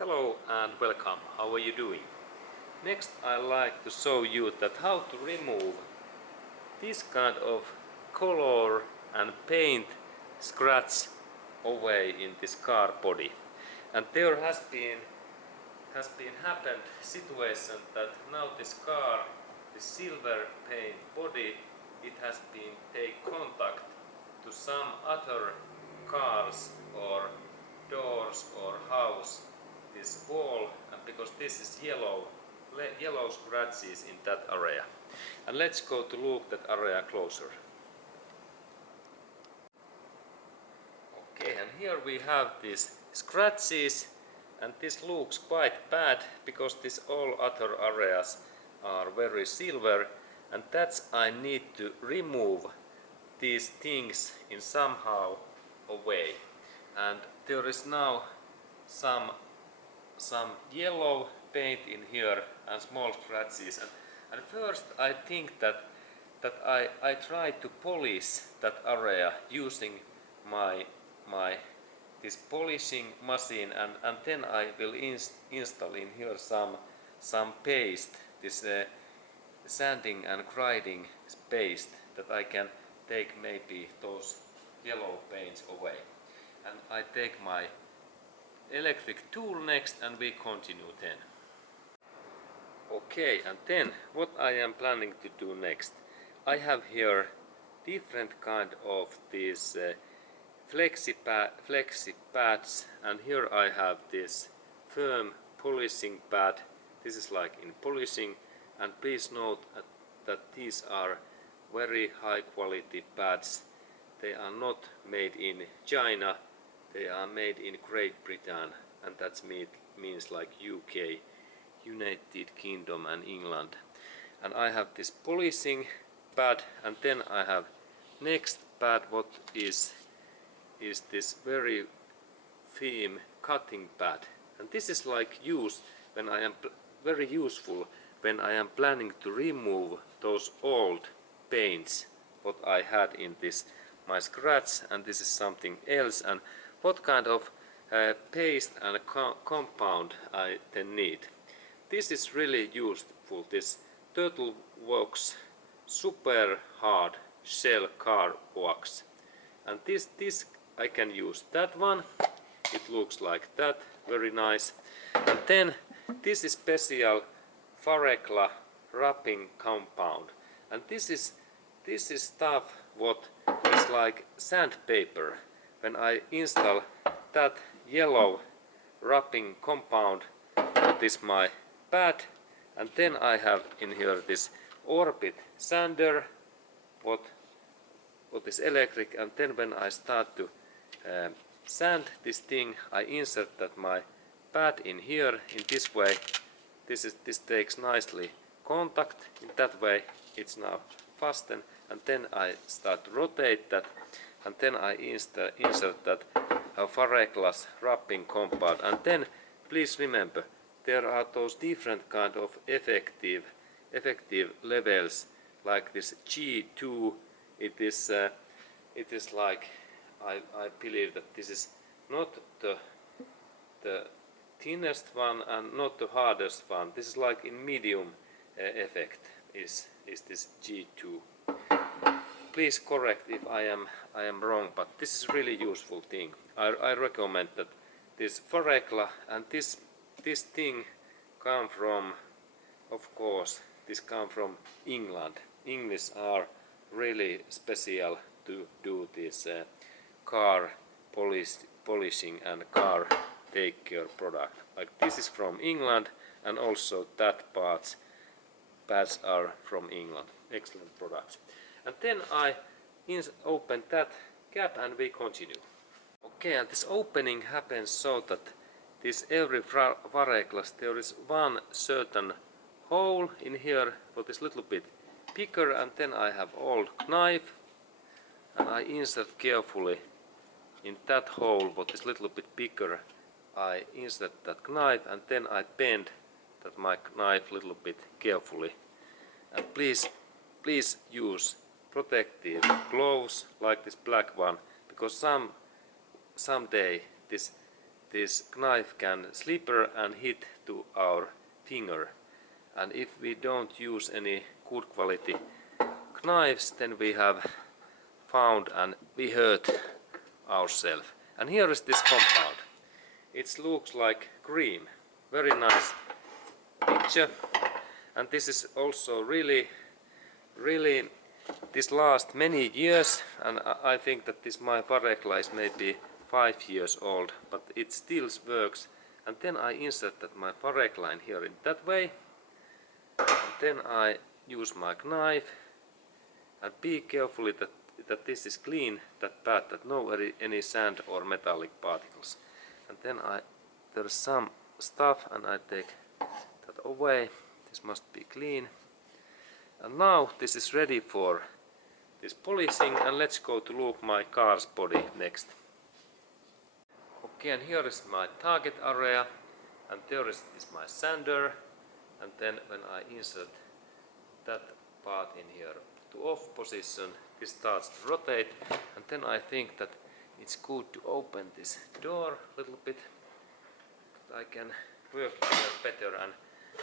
Hello and welcome. How are you doing? Next I like to show you that how to remove this kind of color and paint scratch away in this car body. And there has been happened situation that now this car, the silver paint body, it has been take contact to some other cars or doors or house, this wall, and because this is yellow scratches in that area. And let's go to look that area closer. Okay, and here we have these scratches, and this looks quite bad because these all other areas are very silver, and that's I need to remove these things in somehow a way. And there is now some yellow paint in here and small scratches, and first I think that I try to polish that area using my this polishing machine, and then I will install in here some paste, this sanding and grinding paste, that I can take maybe those yellow paints away. And I take my electric tool next and we continue then. Okay, and then what I am planning to do next, I have here different kind of these flexi pads, and here I have this firm polishing pad. This is like in polishing, and please note that these are very high quality pads. They are not made in China, they are made in Great Britain, and that means like UK, United Kingdom and England. And I have this polishing pad, and then I have next pad, what is this very firm cutting pad, and this is like used when I am very useful when I am planning to remove those old paints what I had in this my scratch, and this is something else, and what kind of paste and compound I then need. This is really useful, this Turtle Wax super hard shell car wax, and this I can use that one. It looks like that, very nice. And then this is special Varekla wrapping compound, and this is stuff what is like sandpaper. When I install that yellow wrapping compound, that is my pad, and then I have in here this Orbit sander, what is electric, and then when I start to sand this thing, I insert that my pad in here in this way. This takes nicely contact in that way. It's now fastened, and then I start to rotate that, and then I insert that Varekla's wrapping compound. And then please remember, there are those different kind of effective levels, like this G2. It is like I believe that this is not the thinnest one and not the hardest one. This is like in medium effect is this G2. Please correct if I am wrong, but this is really useful thing. I recommend that this Varekla, and this thing come from, of course, this come from England. English are really special to do this car polishing and car take care product. Like this is from England, and also that pads are from England. Excellent products. And then I open that cap and we continue. Okay, and this opening happens so that this every Vareklas there is one certain hole in here what is little bit bigger, and then I have old knife, and I insert carefully in that hole what is little bit bigger. I insert that knife, and then I bend that my knife little bit carefully. And please use protective gloves like this black one, because someday this this knife can slipper and hit to our finger, and if we don't use any good quality knives, then we have found and we hurt ourselves. And here is this compound. It looks like cream. Very nice picture. And this is also really this lasts many years, and I think that this my varrekla is maybe 5 years old, but it still works. And then I insert that my varrekla in here in that way, and then I use my knife and be carefully that this is clean, that bad, that no any sand or metallic particles. And then there's some stuff and I take that away. This must be clean. And now this is ready for this polishing, and let's go to look my car's body next. Okay, and here is my target area, and there is my sander, and then when I insert that part in here to off position, this starts to rotate, and then I think that it's good to open this door a little bit, that I can work here better,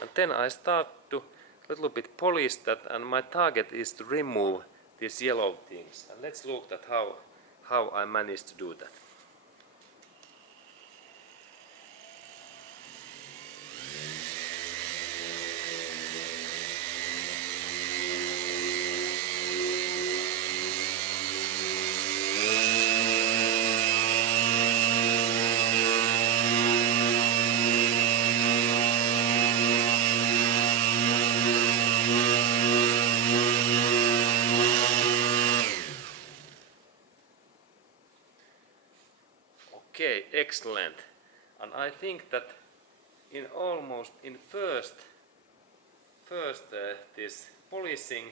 and then I start to little bit polish that, and my target is to remove these yellow things. And let's look at how I managed to do that. Okay, excellent. And I think that in first this polishing,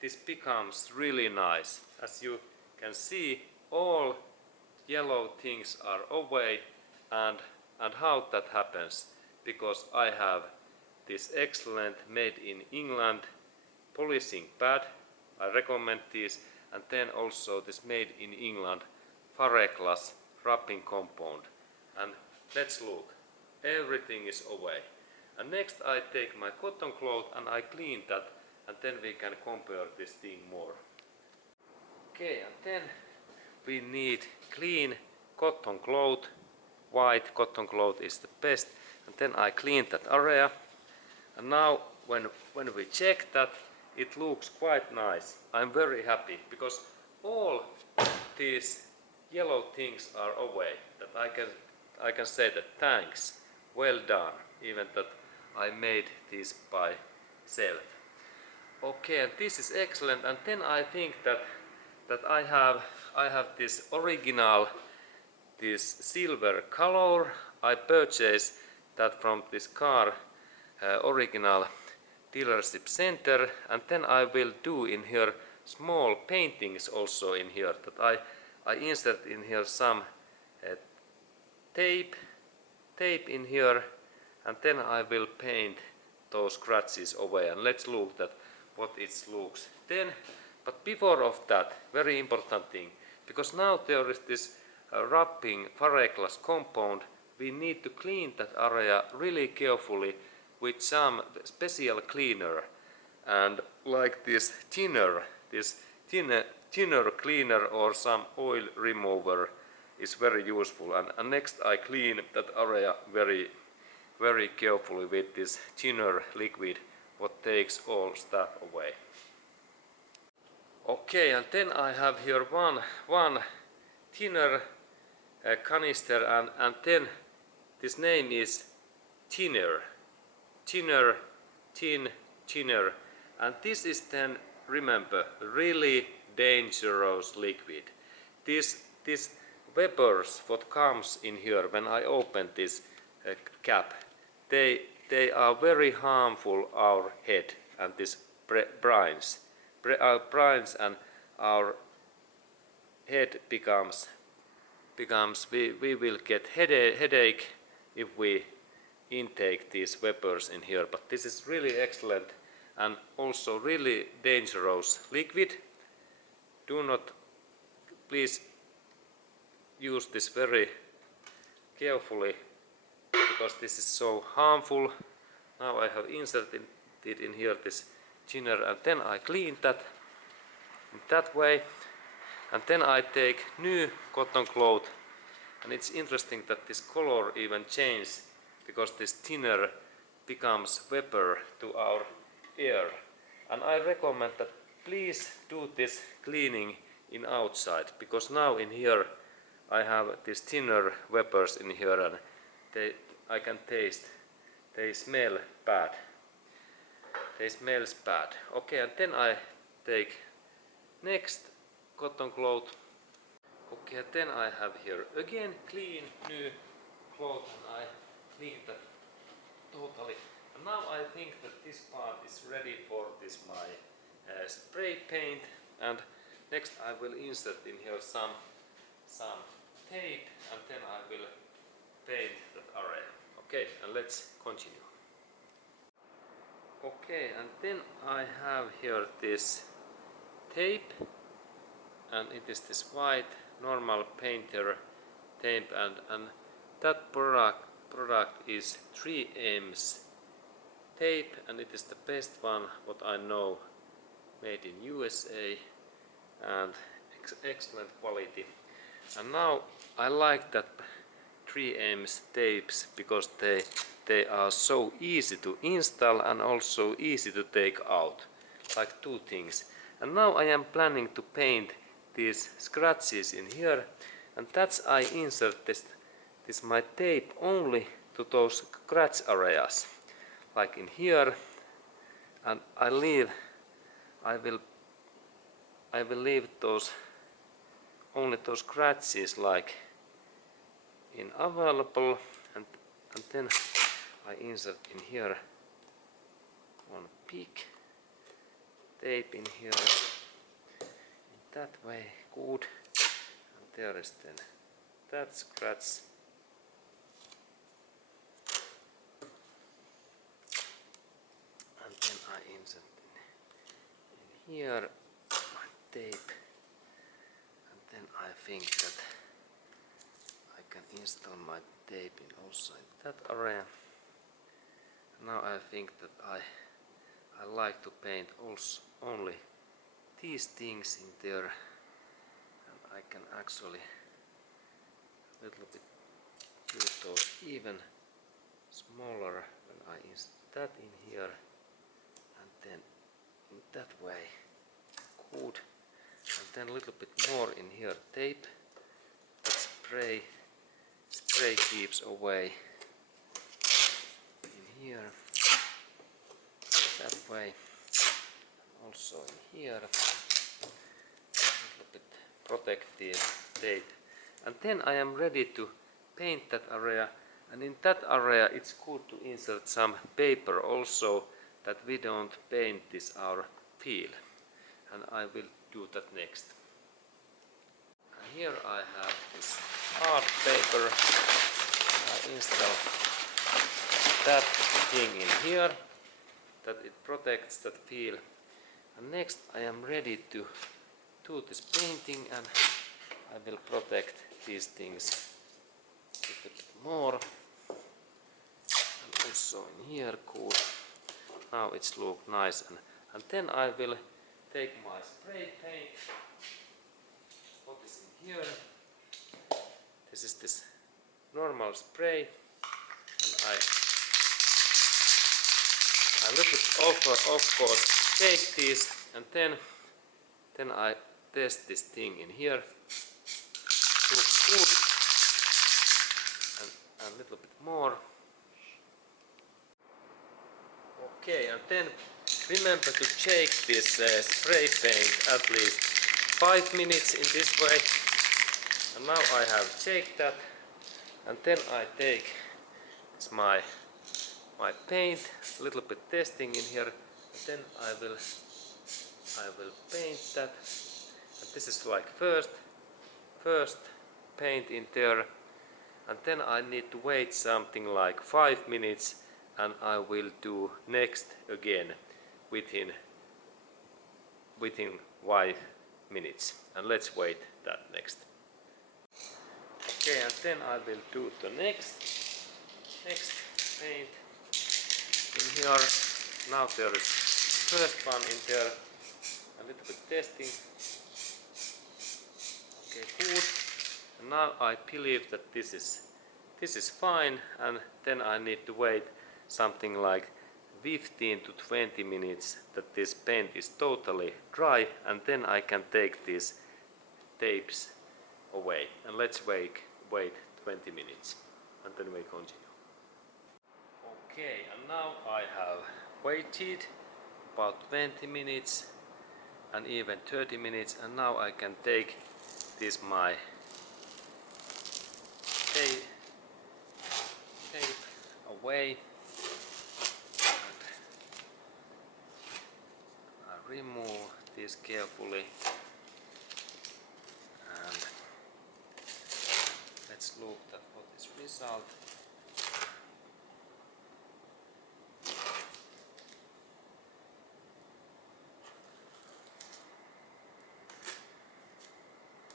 this becomes really nice. As you can see, all yellow things are away, and how that happens, because I have this excellent made in England polishing pad. I recommend this, and then also this made in England varreklas wrapping compound. And let's look, everything is away. And next I take my cotton cloth and I clean that, and then we can compare this thing more. Okay, and then we need clean cotton cloth. White cotton cloth is the best. And then I clean that area. And now when we check that, it looks quite nice. I'm very happy because all these yellow things are away. That I can say that thanks, well done, even that I made this by self. Okay, and this is excellent. And then I think that I have this original, this silver color. I purchased that from this car original dealership center, and then I will do in here small paintings also in here. That I insert in here some tape in here, and then I will paint those scratches away. And let's look at what it looks then. But before of that, very important thing, because now there is this wrapping varreklas compound, we need to clean that area really carefully with some special cleaner, and like this thinner cleaner or some oil remover is very useful. And next I clean that area very carefully with this thinner liquid, what takes all stuff away. Okay, and then I have here one thinner canister, and then this name is thinner, and this is then, remember, really dangerous liquid. This vapors what comes in here when I open this cap, they are very harmful our head and this brains, and our head becomes we will get headache if we intake these vapors in here. But this is really excellent and also really dangerous liquid. Do not, please use this very carefully because this is so harmful. Now I have inserted it in here, this thinner, and then I clean that in that way, and then I take new cotton cloth, and it's interesting that this color even changes because this thinner becomes vapor to our air, and I recommend that please do this cleaning in outside, because now in here I have these thinner vapors in here, and I can taste they smell bad. They smells bad. Okay, and then I take next cotton cloth. Okay, then I have here again clean new cloth, and I clean that totally. And now I think that this part is ready for this my spray paint, and next I will insert in here some tape, and then I will paint that area. Okay, and let's continue. Okay, and then I have here this tape, and it is this white normal painter tape, and that product is 3M's tape, and it is the best one what I know, made in USA, and excellent quality. And now I like that 3M's tapes because they are so easy to install and also easy to take out, like two things. And now I am planning to paint these scratches in here, and that's I insert this my tape only to those scratch areas, like in here, and I will leave those only those scratches like in available, and then I insert in here one big tape in here in that way, good, and there is then that scratch, and then I insert in here my tape, and then I think that I can install my tape in also in that area. Now I think that I like to paint also only these things in there, and I can actually a little bit do those even smaller when I insert that in here, and then in that way, good, and then a little bit more in here tape, that spray keeps away in here, that way, also in here, a little bit protective tape, and then I am ready to paint that area, and in that area it's good to insert some paper also, that we don't paint this our peel, and I will do that next. And here I have this art paper, and I install that thing in here, that it protects that peel, and next I am ready to do this painting, and I will protect these things a little bit more, and also in here, good. Now it's look nice, and then I will take my spray paint, what is in here, this is this normal spray, and I little bit of course take this, and then I test this thing in here, looks good, and a little bit more. Okay, and then remember to shake this spray paint at least 5 minutes in this way. And now I have shaked that, and then I take my paint, a little bit testing in here, and then I will paint that. And this is like first paint in there, and then I need to wait something like 5 minutes, and I will do next again within 5 minutes, and let's wait that next. Okay, and then I will do the next paint in here. Now there is first one in there, a little bit testing. Okay, good. And now I believe that this is fine, and then I need to wait something like 15 to 20 minutes that this paint is totally dry, and then I can take these tapes away. And let's wait 20 minutes and then we continue. Okay, and now I have waited about 20 minutes and even 30 minutes, and now I can take this my tape away, and I remove this carefully, and let's look at what is result.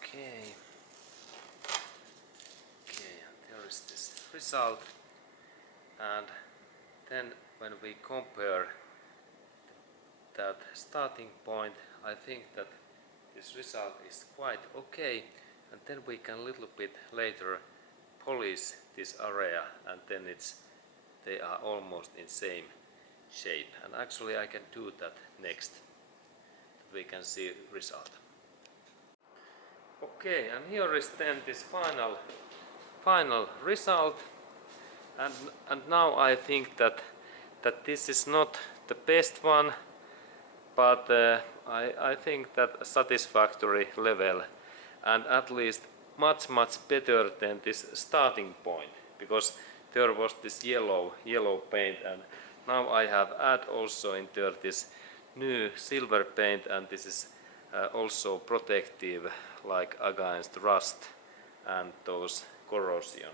Okay, and there is this result, and then when we compare that starting point, I think that this result is quite okay, and then we can a little bit later polish this area, and then they are almost in same shape, and actually I can do that next. We can see result. Okay, and here is then this final result, and now I think that this is not the best one, but I think that satisfactory level, and at least much better than this starting point, because there was this yellow paint, and now I have add also in there this new silver paint, and this is also protective, like against rust and those corrosion.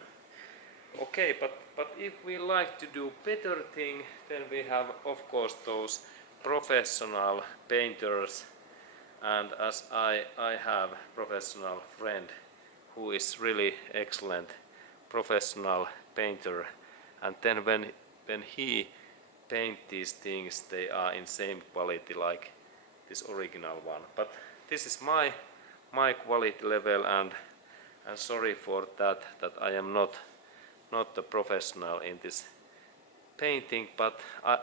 Okay, but if we like to do better thing, then we have of course those professional painters, and as I have professional friend who is really excellent professional painter, and then when he paint these things, they are in same quality like this original one. But this is my quality level, and sorry for that I am not the professional in this painting, but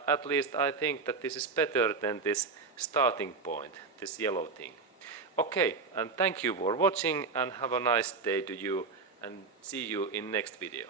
at least I think that this is better than this starting point, this yellow thing. Okay, and thank you for watching, and have a nice day to you, and see you in next video.